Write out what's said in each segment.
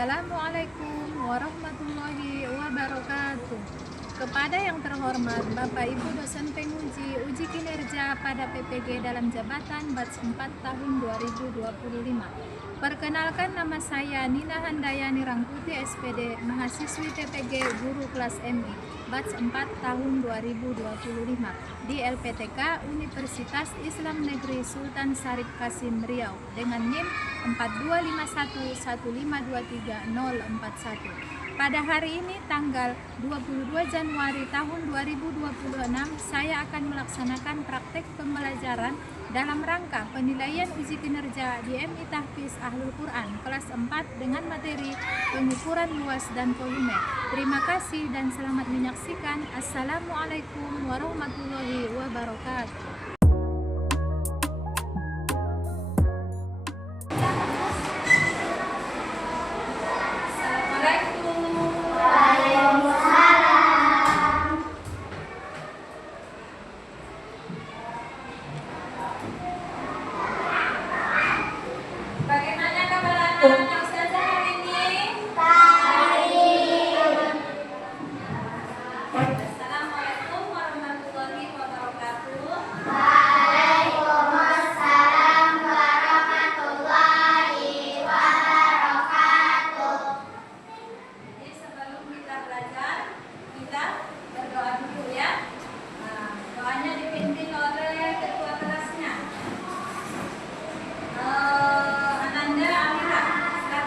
Assalamualaikum warahmatullahi wabarakatuh. Kepada yang terhormat Bapak Ibu dosen penguji uji kinerja pada PPG dalam jabatan batch 4 tahun 2025. Perkenalkan, nama saya Nina Handayani Rangkuti SPD, mahasiswi PPG guru kelas MI batch 4 tahun 2025 di LPTK Universitas Islam Negeri Sultan Syarif Kasim Riau dengan NIM 425115230041. Pada hari ini tanggal 22 Januari tahun 2026 saya akan melaksanakan praktek pembelajaran dalam rangka penilaian uji kinerja di MI Tahfiz Ahlul Quran kelas 4 dengan materi pengukuran luas dan volume. Terima kasih dan selamat menyaksikan. Assalamualaikum warahmatullahi wabarakatuh. Bagaimana kabar anak-anak Ustazah hari ini? Baik. Assalamualaikum warahmatullahi wabarakatuh. Waalaikumsalam warahmatullahi wabarakatuh. Jadi sebelum kita belajar, kita berdoa dulu ya. Nah, doanya dipimpin oleh ketua kelasnya. Ananda Amira, silakan.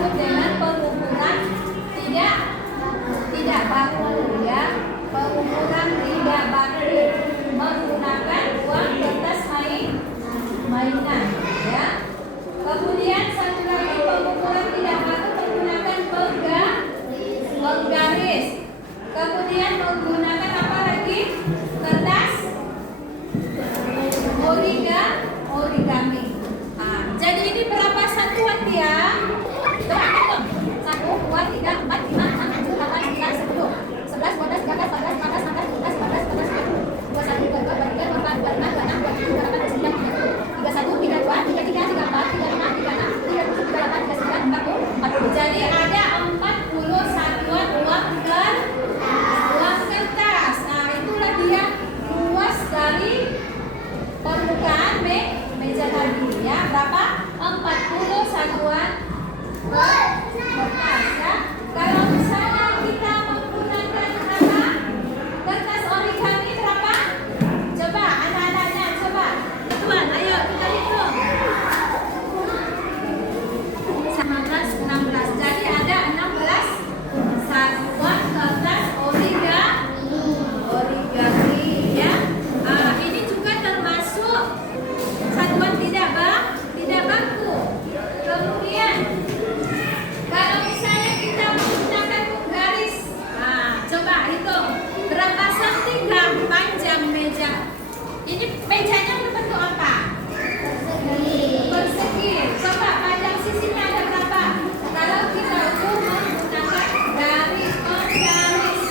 disebut dengan pengukuran tidak baku ya. Pengukuran tidak baku menggunakan uang kertas mainan ya. Kemudian satu lagi pengukuran tidak baku menggunakan penggaris. Kemudian menggunakan apa lagi? Kertas origami. Jadi ini berapa satuan dia? Berapa? 1, 2, 3, 4, 5, 6, 7, 8, 9, 10, 11, 12, 13, 14, 15, 16, 17, 18, 19, 20, 21, 22, 23, 24, 25, 26, 27, 28, 29, 30, 31, 32, 33, 34, 35, 36, 37, 38, 39, 40. Jadi ada 40 satuan uang kertas. Nah, itulah dia luas dari permukaan meja tadi ya. Berapa? 40 satuan kertas ya. Kalau misalnya kita menggunakan apa? Kertas origami berapa? Coba anak-anaknya coba. Tuan, ayo kita hitung. 15, 16. Jadi ada 16 satuan kertas origami ya. Ini juga termasuk satuan tidak baku. Kemudian kalau misalnya kita menggunakan penggaris, coba hitung berapa sentigram panjang meja. Ini mejanya berbentuk apa? Persegi. Coba panjang sisinya ada berapa? Kalau kita ukur menggunakan garis penggaris.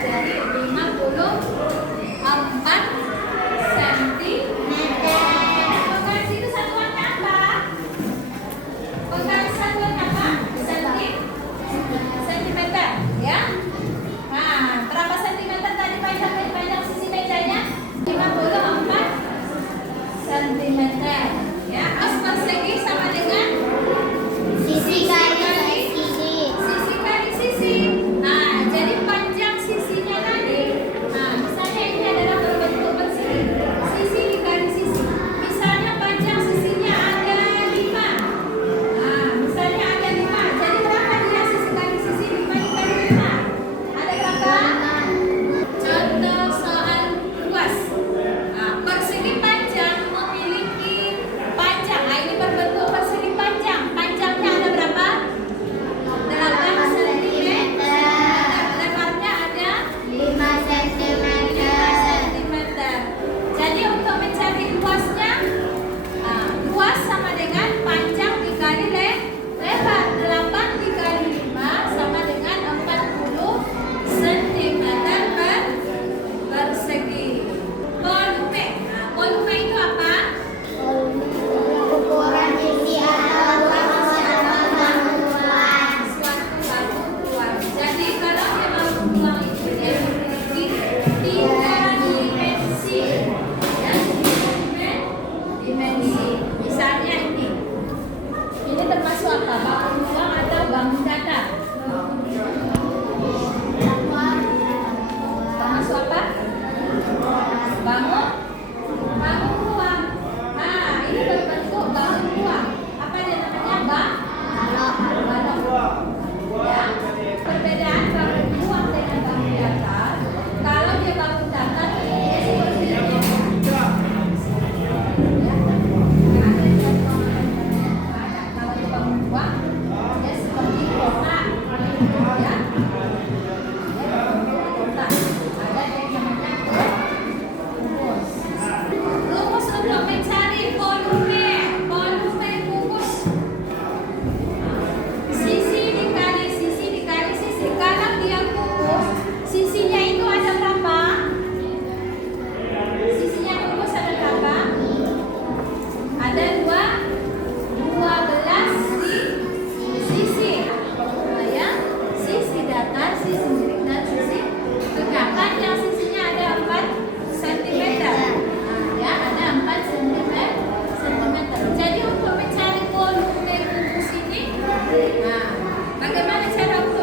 Jadi 54 sentimeter. Penggaris itu satuannya apa? Penggaris satuannya apa? Sentimeter ya. Nah, berapa sentimeter tadi panjang sisi mejanya? 54 sentimeter ya. As persegi sama dengan sisi kali sisi. Nah, jadi panjang sisinya tadi. Nah, misalnya ini adalah berbentuk persegi. Sisi dikali sisi. Misalnya panjang sisinya ada 5. Nah, misalnya ada 5. Jadi berapa dia sisi kali sisi? 5 dikali 5. Ada berapa? Contoh soal luas. Persegi panjang memiliki panjang. Nah, ini berbentuk persegi panjang. Panjangnya ada berapa? 8 cm. Lebarnya ada 5 cm. Jadi untuk mencari luasnya, luas sama dengan panjang dikali lebar. 8 dikali 5 sama dengan 40 cm persegi. Volume. Volume itu apa? Ukuran sisi atau Suatu batu ruang. Jadi kalau dia batu ruang itu dia memiliki 3 dimensi. Ya, 3 dimensi. Misalnya ini. Ini termasuk apa? Batu ruang atau bangun datar? Termasuk apa? Bangun ruang. Nah, ini berbentuk bangun ruang. Apa dia namanya? Balok. Ya. Perbedaan bangun ruang dengan bangun datar. Kalau dia bangun datar, dia seperti ini. Ya. Kalau dia bangun ruang, dia seperti kotak. Ya. Dia berbentuk kotak. Ada yang namanya kubus. Rumus untuk mencari volume kubus. Sisi dikali sisi. Kalau dia kubus, sisinya itu ada berapa? Sisinya kubus ada berapa? Ada 12 sisi. Nah, ya, sisi datar, sisi miring dan sisi tegak. Yang sisinya ada 4 cm. Ya, ada 4 cm. Jadi untuk mencari volume kubus ini, bagaimana cara ukur?